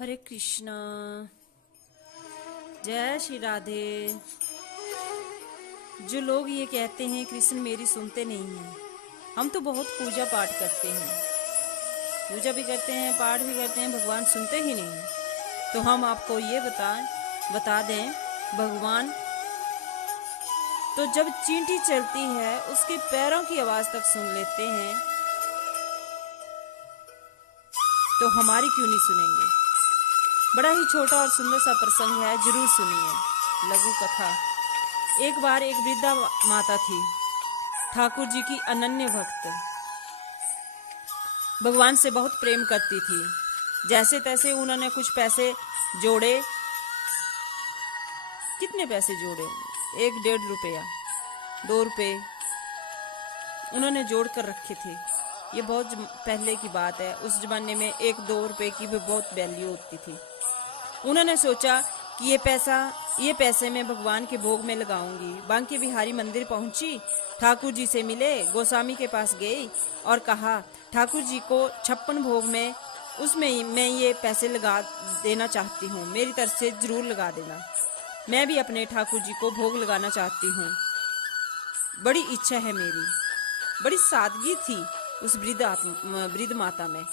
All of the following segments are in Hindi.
हरे कृष्णा। जय श्री राधे। जो लोग ये कहते हैं कृष्ण मेरी सुनते नहीं हैं, हम तो बहुत पूजा पाठ करते हैं, पूजा भी करते हैं, पाठ भी करते हैं, भगवान सुनते ही नहीं। तो हम आपको ये बता दें, भगवान तो जब चींटी चलती है उसके पैरों की आवाज तक सुन लेते हैं, तो हमारी क्यों नहीं सुनेंगे। बड़ा ही छोटा और सुंदर सा प्रसंग है, जरूर सुनिए। लघु कथा। एक बार एक वृद्धा माता थी, ठाकुर जी की अनन्य भक्त, भगवान से बहुत प्रेम करती थी। जैसे तैसे उन्होंने कुछ पैसे जोड़े। कितने पैसे जोड़े? 1-1.5 रुपया, 2 रुपये उन्होंने जोड़ कर रखे थे। ये बहुत पहले की बात है। उस जमाने में 1-2 रुपए की भी बहुत वैल्यू होती थी। उन्होंने सोचा कि ये पैसे मैं भगवान के भोग में लगाऊंगी। बांके बिहारी मंदिर पहुंची, ठाकुर जी से मिले, गोस्वामी के पास गई और कहा, ठाकुर जी को 56 भोग में उसमें मैं ये पैसे लगा देना चाहती हूँ, मेरी तरफ से जरूर लगा देना। मैं भी अपने ठाकुर जी को भोग लगाना चाहती हूँ, बड़ी इच्छा है मेरी। बड़ी सादगी थी उस वृद्ध माता में,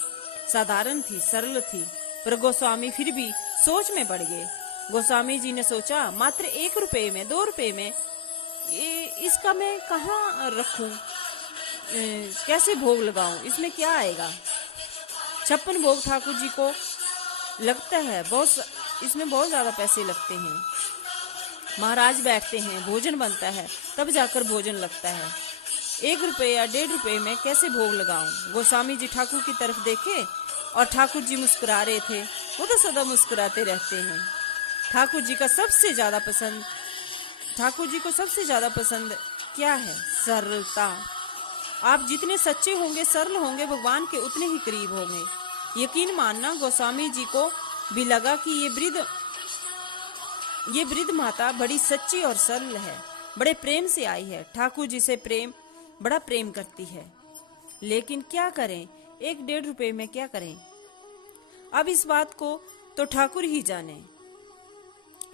साधारण थी, सरल थी। पर गोस्वामी फिर भी सोच में पड़ गए। गोस्वामी जी ने सोचा, मात्र 1 रुपये में, 2 रुपये में इसका मैं कहाँ रखूं, कैसे भोग लगाऊं, इसमें क्या आएगा। 56 भोग ठाकुर जी को लगता है इसमें बहुत ज्यादा पैसे लगते हैं। महाराज बैठते हैं, भोजन बनता है, तब जाकर भोजन लगता है। 1 रुपये या 1.5 रुपये में कैसे भोग लगाऊं। गोस्वामी जी ठाकुर की तरफ देखे और ठाकुर जी मुस्कुरा रहे थे। वो तो सदा मुस्कुराते रहते हैं। ठाकुर जी को सबसे ज्यादा पसंद क्या है? सरलता। आप जितने सच्चे होंगे, सरल होंगे, भगवान के उतने ही करीब होंगे। यकीन मानना, गोस्वामी जी को भी लगा कि ये वृद्ध माता बड़ी सच्ची और सरल है, बड़े प्रेम से आई है, ठाकुर जी से बड़ा प्रेम करती है। लेकिन क्या करें, 1-1.5 रुपये में क्या करें। अब इस बात को तो ठाकुर ही जाने।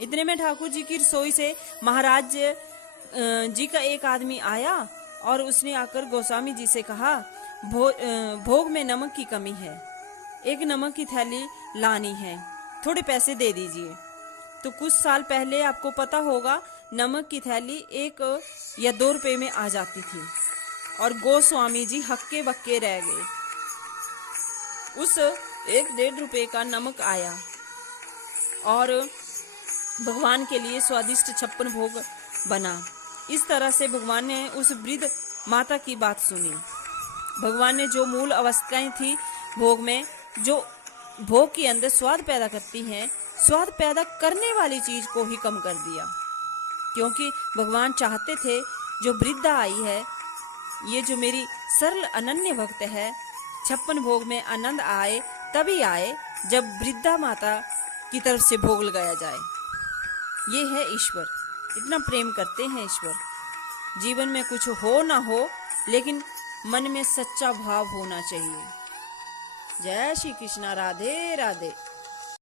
इतने में ठाकुर जी की रसोई से महाराज जी का एक आदमी आया और उसने आकर गोस्वामी जी से कहा, भोग में नमक की कमी है, एक नमक की थैली लानी है, थोड़े पैसे दे दीजिए। तो कुछ साल पहले आपको पता होगा, नमक की थैली 1 या 2 रुपये में आ जाती थी और गोस्वामी जी हक्के बक्के रह गए। उस 1-1.5 रुपये का नमक आया और भगवान के लिए स्वादिष्ट 56 भोग बना। इस तरह से भगवान ने उस वृद्ध माता की बात सुनी। भगवान ने जो मूल अवस्थाएं थी भोग में, जो भोग के अंदर स्वाद पैदा करती हैं, स्वाद पैदा करने वाली चीज को ही कम कर दिया। क्योंकि भगवान चाहते थे जो वृद्धा आई है, ये जो मेरी सरल अनन्य भक्त है, 56 भोग में आनंद आए तभी आए जब वृद्धा माता की तरफ से भोग लगाया जाए। ये है ईश्वर। इतना प्रेम करते हैं ईश्वर। जीवन में कुछ हो ना हो, लेकिन मन में सच्चा भाव होना चाहिए। जय श्री कृष्णा। राधे राधे।